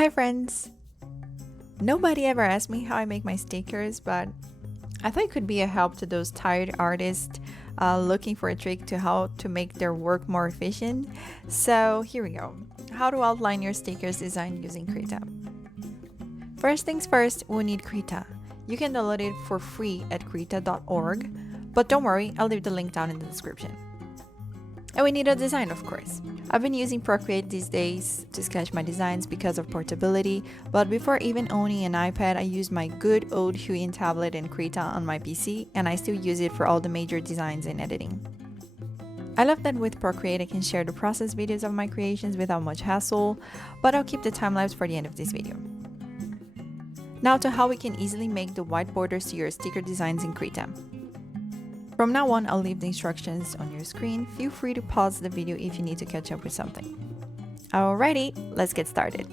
Hi friends! Nobody ever asked me how I make my stickers, but I thought it could be a help to those tired artists looking for a trick to how to make their work more efficient. So here we go. How to outline your stickers design using Krita. First things first, we'll need Krita. You can download it for free at krita.org, but don't worry, I'll leave the link down in the description. And we need a design, of course. I've been using Procreate these days to sketch my designs because of portability, but before even owning an iPad, I used my good old Huion tablet and Krita on my PC, and I still use it for all the major designs and editing. I love that with Procreate I can share the process videos of my creations without much hassle, but I'll keep the time-lapse for the end of this video. Now to how we can easily make the white borders to your sticker designs in Krita. From now on, I'll leave the instructions on your screen. Feel free to pause the video if you need to catch up with something. Alrighty, let's get started.